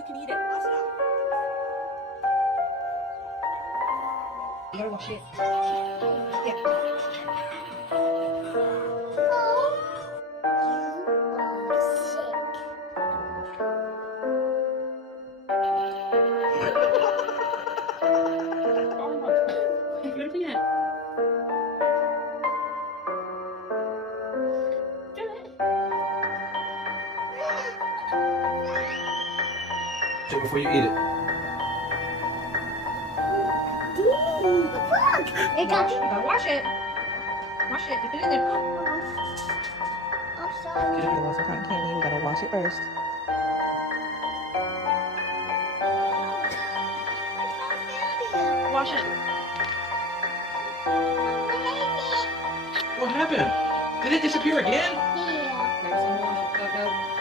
you can eat it. You gotta wash it. Yeah. Before you eat it. Look! It got You gotta wash it. Wash it. Dip it in there. I'm sorry. You want some cotton candy? We gotta wash it first. Wash it. What happened? Did it disappear again? Yeah. There's some more. Go.